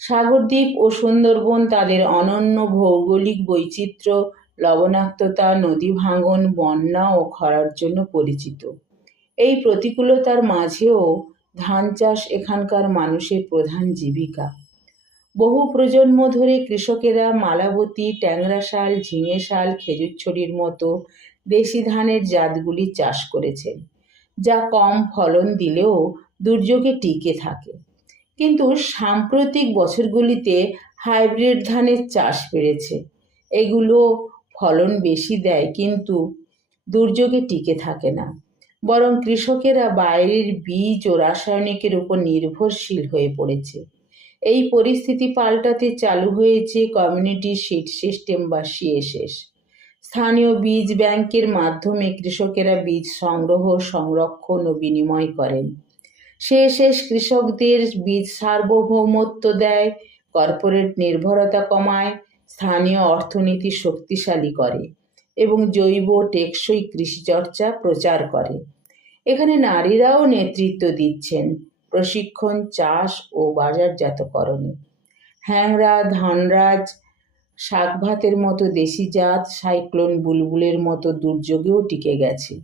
সাগরদ্বীপ ও সুন্দরবন তাদের অনন্য ভৌগোলিক বৈচিত্র্য, লবণাক্ততা, নদী ভাঙন, বন্যা ও খরার জন্য পরিচিত। এই প্রতিকূলতার মাঝেও ধান চাষ এখানকার মানুষের প্রধান জীবিকা। বহু প্রজন্ম ধরে কৃষকেরা মালাবতী, ট্যাংরা শাল, ঝিঙে শাল, খেজুরছড়ির মতো দেশি ধানের জাতগুলি চাষ করেছেন, যা কম ফলন দিলেও দুর্যোগে টিকে থাকে। কিন্তু সাম্প্রতিক বছরগুলিতে হাইব্রিড ধানের চাষ বেড়েছে। এগুলো ফলন বেশি দেয় কিন্তু দুর্যোগে টিকে থাকে না, বরং কৃষকেরা বাইরের বীজ ও রাসায়নিকের উপর নির্ভরশীল হয়ে পড়েছে। এই পরিস্থিতি পাল্টাতে চালু হয়েছে কমিউনিটি সিড সিস্টেম বা সিএসএস। স্থানীয় বীজ ব্যাংকের মাধ্যমে কৃষকেরা বীজ সংগ্রহ, সংরক্ষণ ও বিনিময় করেন। সিএসএস কৃষকদের বীজ সার্বভৌমত্ব দেয়, কর্পোরেট নির্ভরতা কমায়, স্থানীয় অর্থনীতি শক্তিশালী করে এবং জৈব টেকসই কৃষিচর্চা প্রচার করে। এখানে নারীরাও নেতৃত্ব দিচ্ছেন প্রশিক্ষণ, চাষ ও বাজারজাতকরণে। হ্যাংরা, ধানরাজ, শাকভাতের মতো দেশি জাত সাইক্লোন বুলবুলের মতো দুর্যোগেও টিকে গেছে।